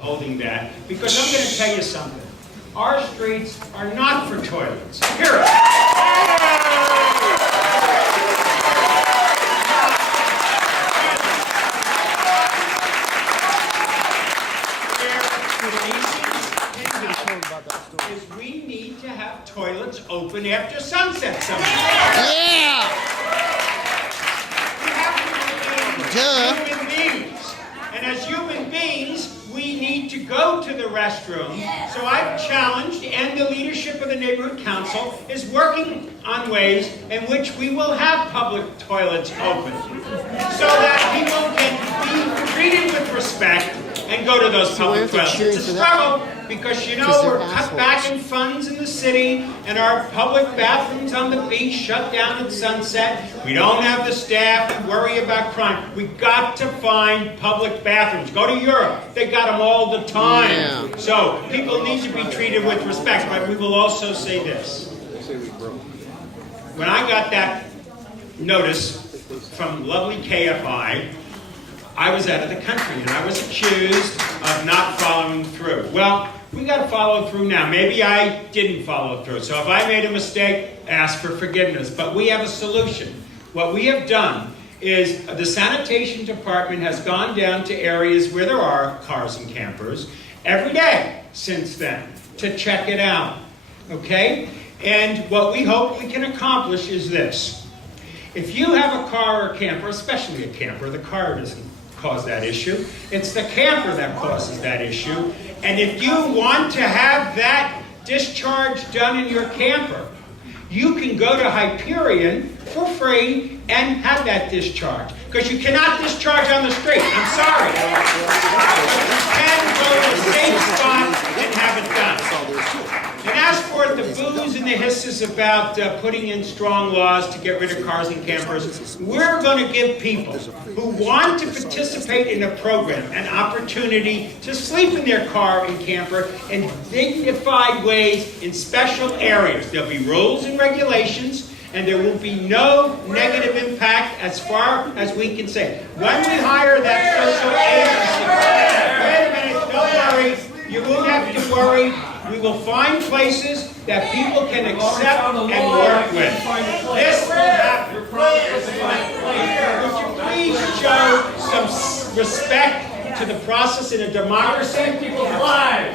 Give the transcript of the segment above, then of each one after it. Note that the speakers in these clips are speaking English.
holding that, because I'm going to tell you something. Our streets are not for toilets. Period. Is we need to have toilets open after sunset somewhere. Yeah! We have to be human beings. And as human beings, we need to go to the restroom. So I've challenged, and the leadership of the neighborhood council is working on ways in which we will have public toilets open, so that people can be treated with respect and go to those public toilets. It's a struggle because, you know, we're cut back in funds in the city, and our public bathrooms on the beach shut down at sunset. We don't have the staff. We worry about crime. We got to find public bathrooms. Go to Europe. They got them all the time. Yeah. So people need to be treated with respect. But we will also say this. When I got that notice from lovely KFI, I was out of the country, and I was accused of not following through. Well, we got to follow through now. Maybe I didn't follow through. So if I made a mistake, ask for forgiveness. But we have a solution. What we have done is the sanitation department has gone down to areas where there are cars and campers every day since then to check it out. Okay? And what we hope we can accomplish is this. If you have a car or a camper, especially a camper, the car doesn't cause that issue. It's the camper that causes that issue. And if you want to have that discharge done in your camper, you can go to Hyperion for free and have that discharge. Because you cannot discharge on the street. I'm sorry. You can go to a safe spot and have it done. And as for the boos and the hisses about putting in strong laws to get rid of cars and campers, we're going to give people who want to participate in a program an opportunity to sleep in their car and camper in dignified ways in special areas. There'll be rules and regulations, and there will be no negative impact as far as we can say. When we hire that social agency, wait a minute, don't worry, you won't have to worry. We will find places that people can accept and work with. This will happen. Would you please show some respect to the process in a democracy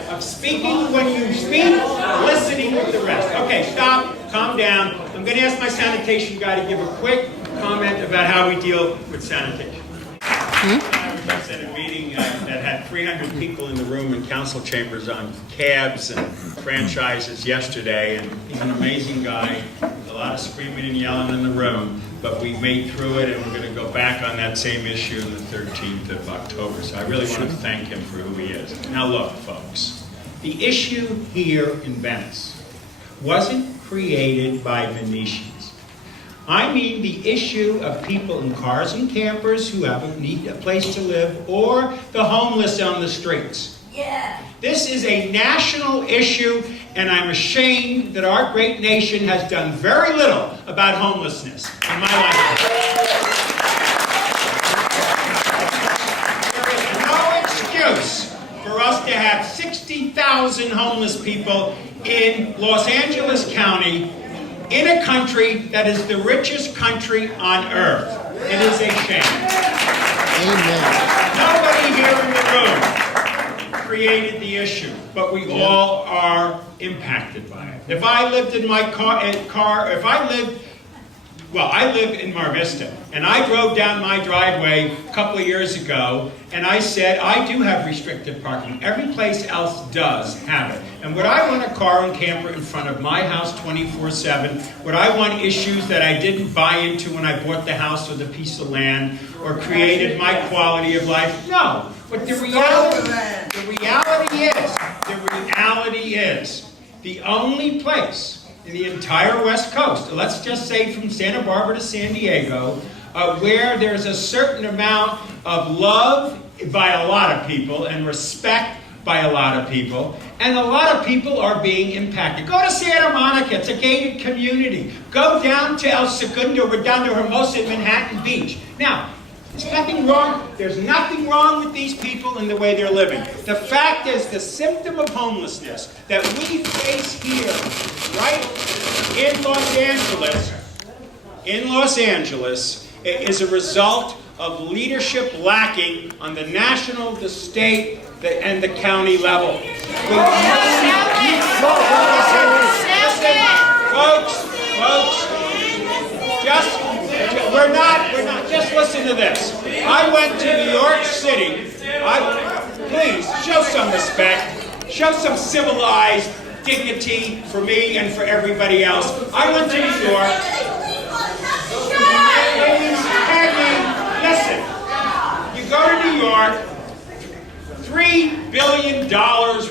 of speaking when you speak, listening with the rest. Okay, stop, calm down. I'm going to ask my sanitation guy to give a quick comment about how we deal with sanitation. I was at a meeting that had 300 people in the room in council chambers on cabs and franchises yesterday, and he's an amazing guy. A lot of screaming and yelling in the room, but we made through it, and we're going to go back on that same issue on the 13th of October. So I really want to thank him for who he is. Now look, folks, the issue here in Venice wasn't created by Venetians. I mean the issue of people in cars and campers who need a place to live, or the homeless on the streets. Yeah. This is a national issue, and I'm ashamed that our great nation has done very little about homelessness in my lifetime. There is no excuse for us to have 60,000 homeless people in Los Angeles County, in a country that is the richest country on earth. It is a shame. Amen. Nobody here in the room created the issue, but we all are impacted by it. If I lived in my I live in Mar Vista, and I drove down my driveway a couple of years ago, and I said, I do have restricted parking. Every place else does have it. And would I want a car and camper in front of my house 24/7? Would I want issues that I didn't buy into when I bought the house or the piece of land, or created my quality of life? No. But the reality is, the only place in the entire West Coast, let's just say from Santa Barbara to San Diego, where there's a certain amount of love by a lot of people and respect by a lot of people, and a lot of people are being impacted. Go to Santa Monica, it's a gated community. Go down to El Segundo, we're down to Hermosa in Manhattan Beach. Now, There's nothing wrong. There's nothing wrong with these people and the way they're living. The fact is, the symptom of homelessness that we face here, right in Los Angeles, is a result of leadership lacking on the national, the state, and the county level. Just listen to this. I went to New York City. Please, show some respect. Show some civilized dignity for me and for everybody else. I went to New York. Listen, you go to New York, $3 billion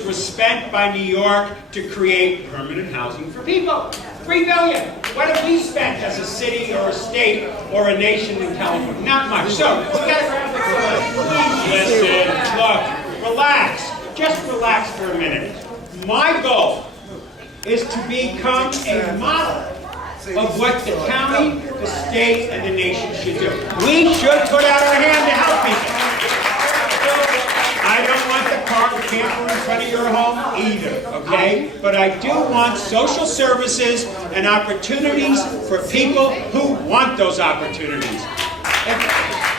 was spent by New York to create permanent housing for people. $3 billion. What have we spent as a city or a state or a nation in California? Not much. So, we gotta listen, look, relax. Just relax for a minute. My goal is to become a model of what the county, the state, and the nation should do. We should put out our hand to help people. I don't want the camper in front of your home either, okay? But I do want social services and opportunities for people who want those opportunities.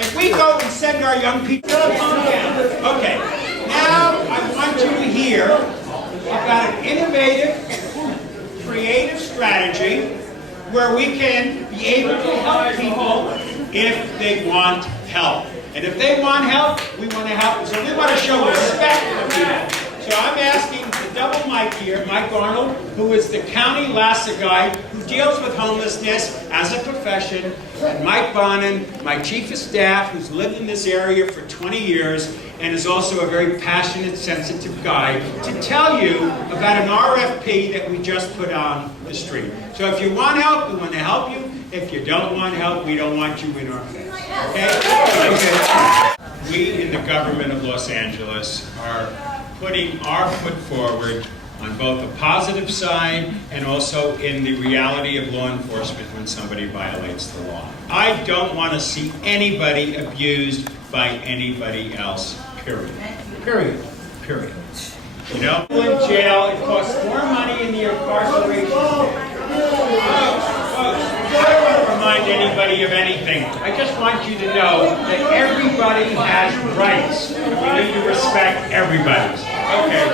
If we go and send our young people, calm down. Okay, now I want you to hear about an innovative, creative strategy where we can be able to help people if they want help. And if they want help, we want to help them. So we want to show respect to people. So I'm asking the double Mike here, Mike Arnold, who is the county LASA guy who deals with homelessness as a profession, and Mike Bonin, my chief of staff, who's lived in this area for 20 years and is also a very passionate, sensitive guy, to tell you about an RFP that we just put on the street. So if you want help, we want to help you. If you don't want help, we don't want you in our face. Okay? We in the government of Los Angeles are putting our foot forward on both the positive side and also in the reality of law enforcement when somebody violates the law. I don't want to see anybody abused by anybody else, period. Period. Period. You know, in jail, it costs more money in the incarceration. Folks, I don't want to remind anybody of anything. I just want you to know that everybody has rights. We need to respect everybody's. Okay.